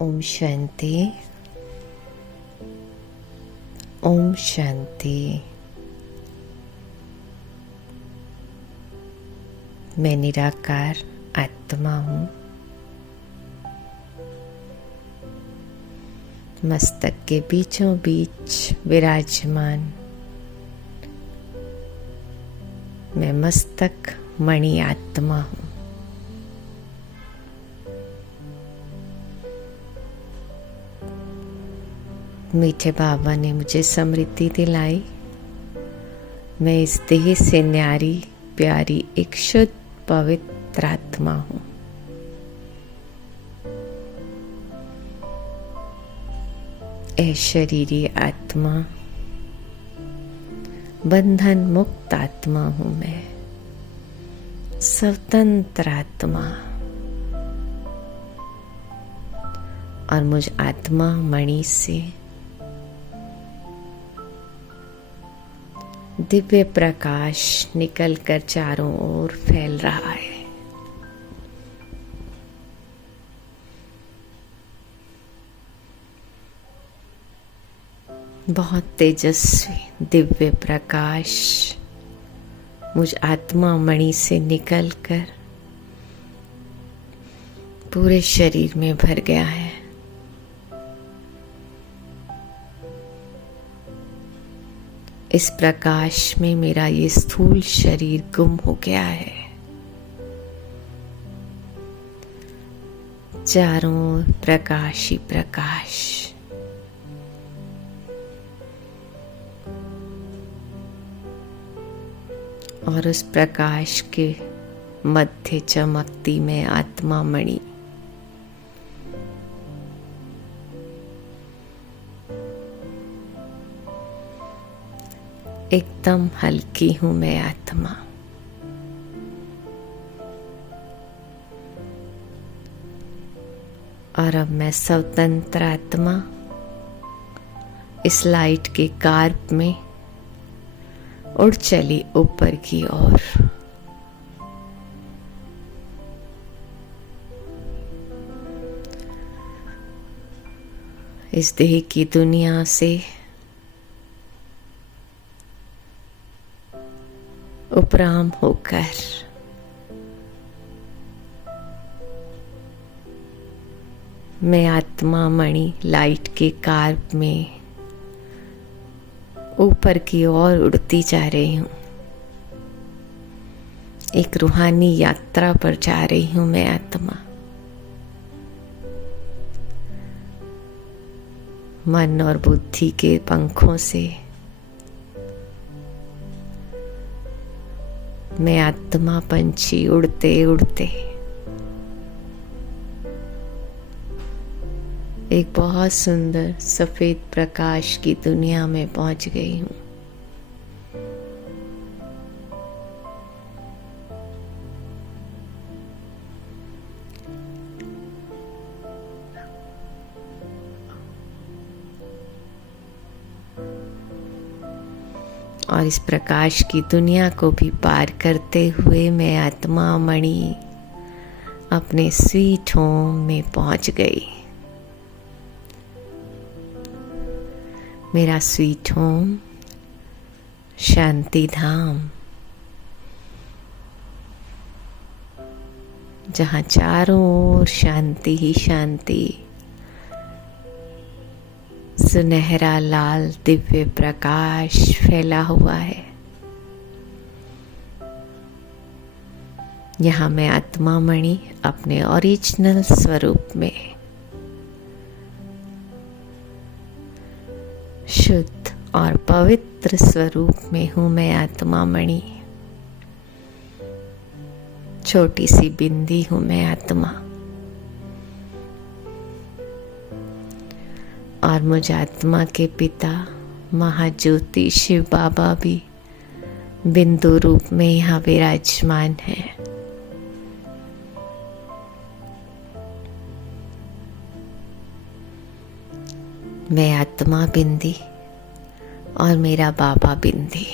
ओम शांति। ओम शांति। मैं निराकार आत्मा हूँ। मस्तक के बीचों बीच विराजमान मैं मस्तक मणि आत्मा हूँ। मीठे बाबा ने मुझे समृद्धि दिलाई। मैं इस देह से न्यारी प्यारी एक शुद्ध पवित्र आत्मा हूँ। ए शरीरी आत्मा, बंधन मुक्त आत्मा हूँ मैं, स्वतंत्र आत्मा। और मुझ आत्मा मणि से दिव्य प्रकाश निकलकर चारों ओर फैल रहा है। बहुत तेजस्वी दिव्य प्रकाश मुझ आत्मा मणि से निकलकर पूरे शरीर में भर गया है। इस प्रकाश में मेरा ये स्थूल शरीर गुम हो गया है। चारों ओर प्रकाश ही प्रकाश। और उस प्रकाश के मध्य चमकती मैं आत्मा मणि। एकदम हल्की हूं मैं आत्मा। और अब मैं स्वतंत्र आत्मा इस लाइट के कार्प में उड़ चली ऊपर की ओर। इस देह की दुनिया से उपराम होकर मैं आत्मा मणि लाइट के कार्प में ऊपर की ओर उड़ती जा रही हूँ। एक रूहानी यात्रा पर जा रही हूँ मैं आत्मा। मन और बुद्धि के पंखों से मैं आत्मा पंछी उड़ते उड़ते एक बहुत सुंदर सफेद प्रकाश की दुनिया में पहुंच गई हूँ। और इस प्रकाश की दुनिया को भी पार करते हुए मैं आत्मा मणि अपने स्वीट होम में पहुंच गई। मेरा स्वीट होम शांति धाम, जहाँ चारों ओर शांति ही शांति, सुनहरा लाल दिव्य प्रकाश फैला हुआ है। यहाँ मैं आत्मा मणि अपने ओरिजिनल स्वरूप में शुद्ध और पवित्र स्वरूप में हूँ मैं आत्मा मणि। छोटी सी बिंदी हूँ मैं आत्मा। और मुझ आत्मा के पिता महाज्योति शिव बाबा भी बिंदु रूप में यहाँ विराजमान है। मैं आत्मा बिंदी और मेरा बाबा बिंदी।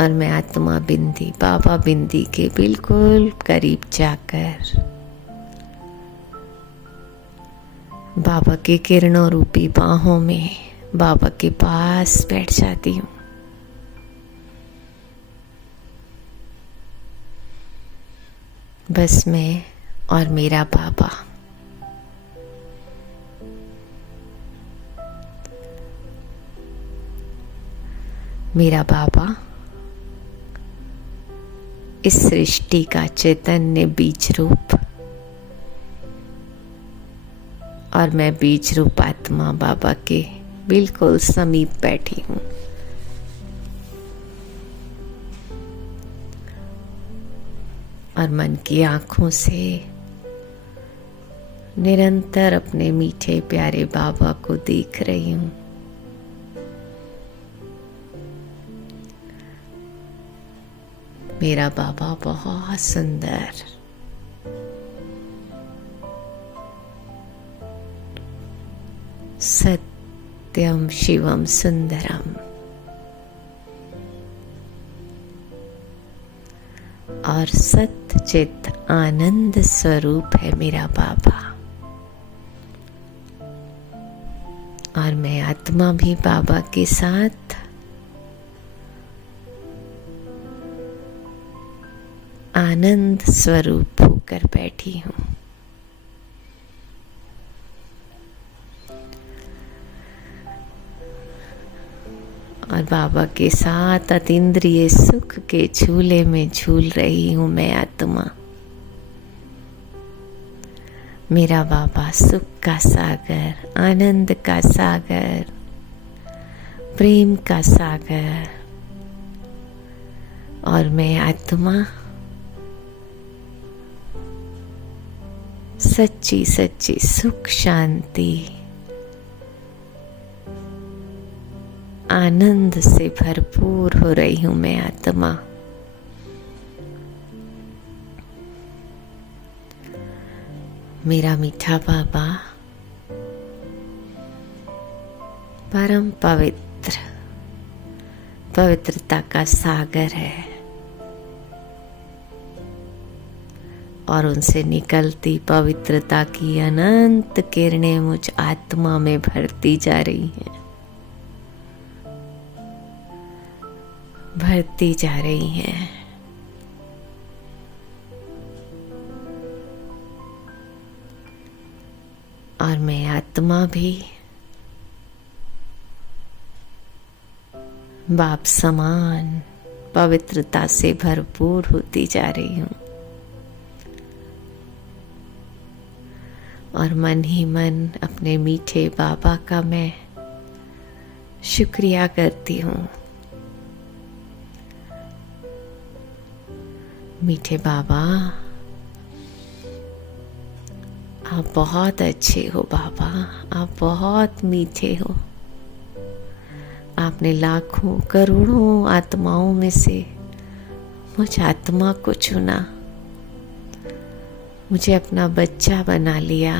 और मैं आत्मा बिंदी बाबा बिंदी के बिल्कुल करीब जाकर बाबा के किरणों रूपी बाहों में बाबा के पास बैठ जाती हूँ। बस मैं और मेरा बाबा। मेरा बाबा इस सृष्टि का चैतन्य बीज रूप और मैं बीज रूप आत्मा बाबा के बिल्कुल समीप बैठी हूँ। और मन की आंखों से निरंतर अपने मीठे प्यारे बाबा को देख रही हूँ। मेरा बाबा बहुत सुंदर, सत्यम शिवम सुंदरम और सत्यचित आनंद स्वरूप है मेरा बाबा। और मैं आत्मा भी बाबा के साथ आनंद स्वरूप होकर बैठी हूँ। और बाबा के साथ अतीन्द्रिय सुख के झूले में झूल रही हूँ मैं आत्मा। मेरा बाबा सुख का सागर, आनंद का सागर, प्रेम का सागर और मैं आत्मा सच्ची सच्ची सुख शांति आनंद से भरपूर हो रही हूँ मैं आत्मा। मेरा मीठा बाबा परम पवित्र, पवित्रता का सागर है और उनसे निकलती पवित्रता की अनंत किरणें मुझ आत्मा में भरती जा रही हैं, भरती जा रही हैं। और मैं आत्मा भी बाप समान पवित्रता से भरपूर होती जा रही हूँ। और मन ही मन अपने मीठे बाबा का मैं शुक्रिया करती हूँ। मीठे बाबा, आप बहुत अच्छे हो बाबा, आप बहुत मीठे हो। आपने लाखों करोड़ों आत्माओं में से मुझ आत्मा को चुना, मुझे अपना बच्चा बना लिया,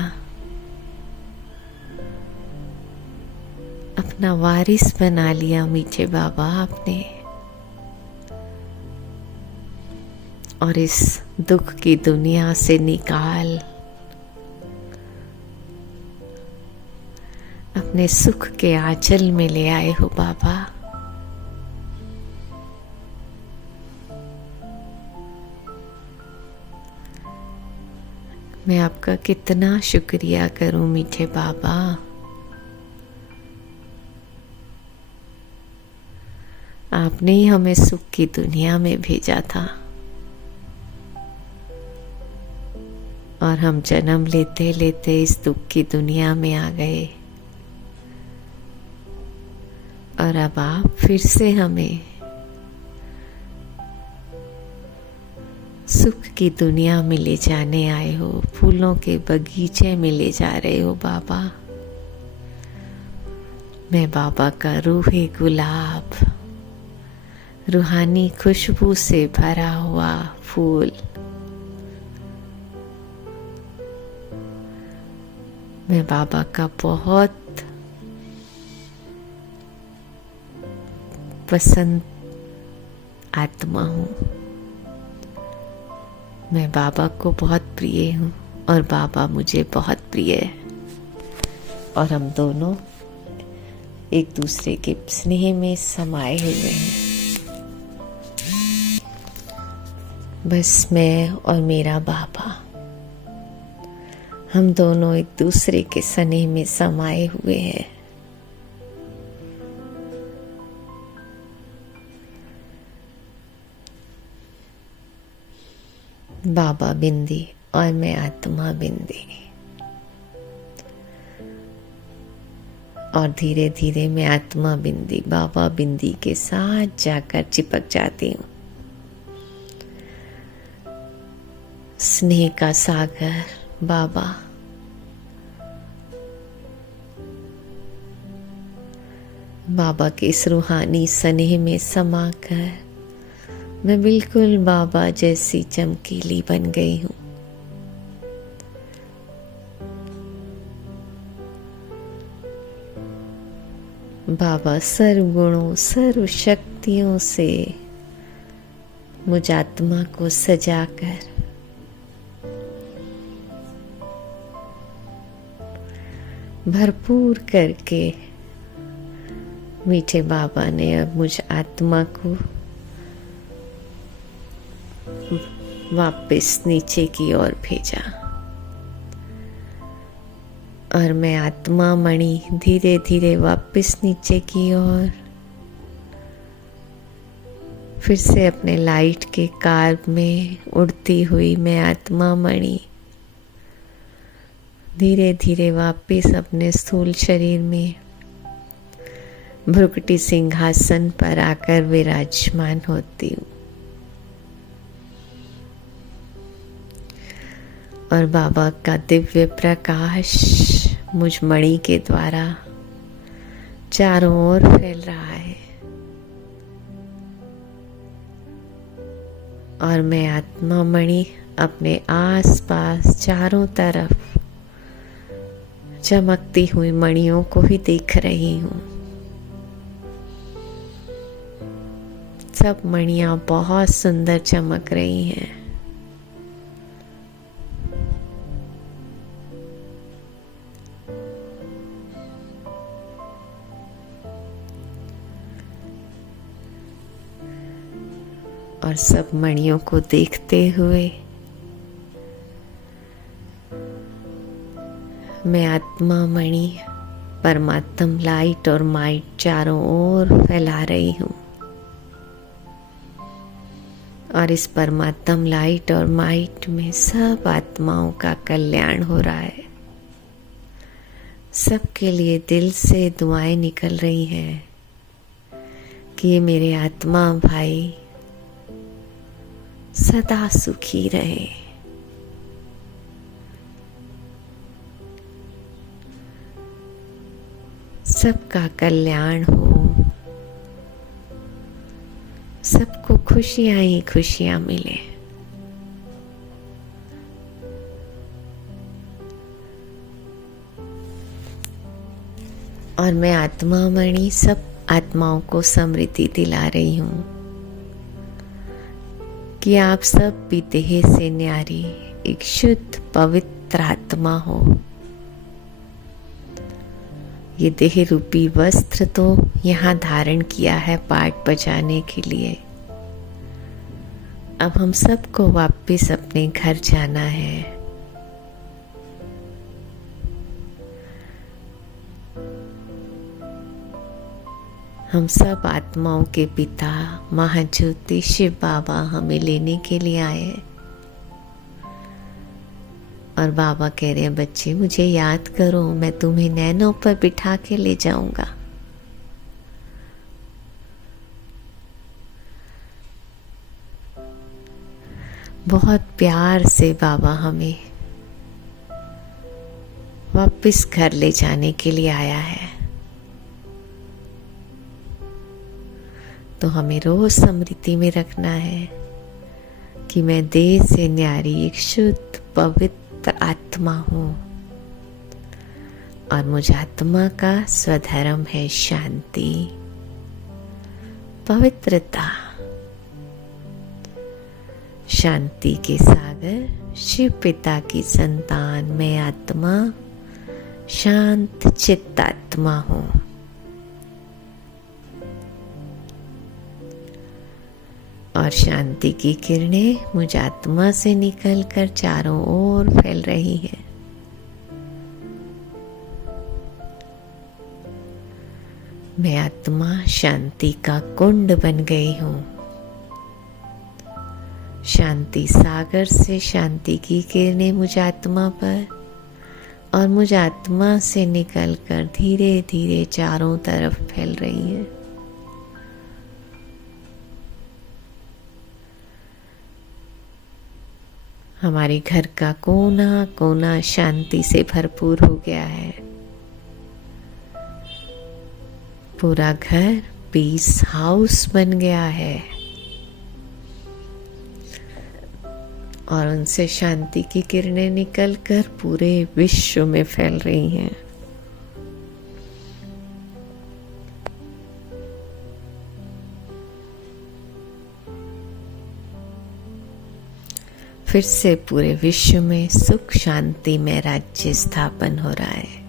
अपना वारिस बना लिया मीठे बाबा आपने। और इस दुख की दुनिया से निकाल अपने सुख के आंचल में ले आए हो बाबा। मैं आपका कितना शुक्रिया करूं मीठे बाबा। आपने ही हमें सुख की दुनिया में भेजा था और हम जन्म लेते लेते इस दुख की दुनिया में आ गए। और अब आप फिर से हमें सुख की दुनिया में ले जाने आए हो, फूलों के बगीचे में ले जा रहे हो बाबा। मैं बाबा का रूहे गुलाब, रूहानी खुशबू से भरा हुआ फूल, मैं बाबा का बहुत पसंद आत्मा हूँ। मैं बाबा को बहुत प्रिय हूँ और बाबा मुझे बहुत प्रिय है। और हम दोनों एक दूसरे के स्नेह में समाये हुए हैं। बस मैं और मेरा बाबा, हम दोनों एक दूसरे के स्नेह में समाये हुए हैं। बाबा बिंदी और मैं आत्मा बिंदी, और धीरे धीरे मैं आत्मा बिंदी बाबा बिंदी के साथ जाकर चिपक जाती हूँ। स्नेह का सागर बाबा, बाबा के इस रूहानी स्नेह में समाकर मैं बिल्कुल बाबा जैसी चमकीली बन गई हूँ। बाबा सर्व गुणों सर्व शक्तियों से मुझ आत्मा को सजाकर भरपूर करके मीठे बाबा ने अब मुझ आत्मा को वापस नीचे की ओर भेजा, और मैं आत्मा मणि धीरे धीरे वापस नीचे की ओर फिर से अपने लाइट के कार में उड़ती हुई मैं आत्मा मणि धीरे धीरे वापस अपने स्थूल शरीर में भ्रुकुटी सिंहासन पर आकर विराजमान होती हूँ। और बाबा का दिव्य प्रकाश मुझ मणि के द्वारा चारों ओर फैल रहा है, और मैं आत्मा मणि अपने आसपास चारों तरफ चमकती हुई मणियों को ही देख रही हूँ। सब मणियां बहुत सुंदर चमक रही हैं। और सब मणियों को देखते हुए मैं आत्मा मणि परमात्म लाइट और माइट चारों ओर फैला रही हूँ, और इस परमात्म लाइट और माइट में सब आत्माओं का कल्याण हो रहा है। सबके लिए दिल से दुआएं निकल रही हैं कि ये मेरे आत्मा भाई सदा सुखी रहे। सबका कल्याण हो, सबको खुशियां ही खुशियां मिले। और मैं आत्मा मणि सब आत्माओं को समृद्धि दिला रही हूँ कि आप सब भी देह से न्यारी एक शुद्ध पवित्र आत्मा हो। ये देह रूपी वस्त्र तो यहाँ धारण किया है पाठ बजाने के लिए। अब हम सबको वापस अपने घर जाना है। हम सब आत्माओं के पिता महाज्योति शिव बाबा हमें लेने के लिए आए हैं, और बाबा कह रहे हैं बच्चे मुझे याद करो, मैं तुम्हें नैनों पर बिठा के ले जाऊंगा। बहुत प्यार से बाबा हमें वापस घर ले जाने के लिए आया है। तो हमें रोज स्मृति में रखना है कि मैं देह से न्यारी एक शुद्ध पवित्र आत्मा हूँ, और मुझ आत्मा का स्वधर्म है शांति, पवित्रता। शांति के सागर शिव पिता की संतान मैं आत्मा शांत चित्तात्मा हूं। और शांति की किरणें मुझ आत्मा से निकलकर चारों ओर फैल रही हैं। मैं आत्मा शांति का कुंड बन गई हूं। शांति सागर से शांति की किरणें मुझ आत्मा पर और मुझ आत्मा से निकलकर धीरे धीरे चारों तरफ फैल रही हैं। हमारे घर का कोना कोना शांति से भरपूर हो गया है। पूरा घर पीस हाउस बन गया है और उनसे शांति की किरणें निकलकर पूरे विश्व में फैल रही हैं। फिर से पूरे विश्व में सुख शांति में राज्य स्थापन हो रहा है।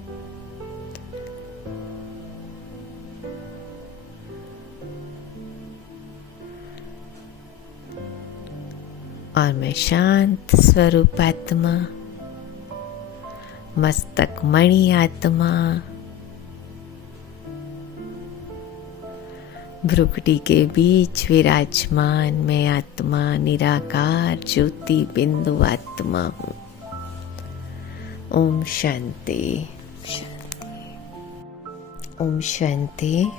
और मैं शांत स्वरूप आत्मा, मस्तक मणि आत्मा, भ्रुकुटी के बीच विराजमान मैं आत्मा निराकार ज्योति बिंदु आत्मा हूँ। ओम शांति। ओम शांति।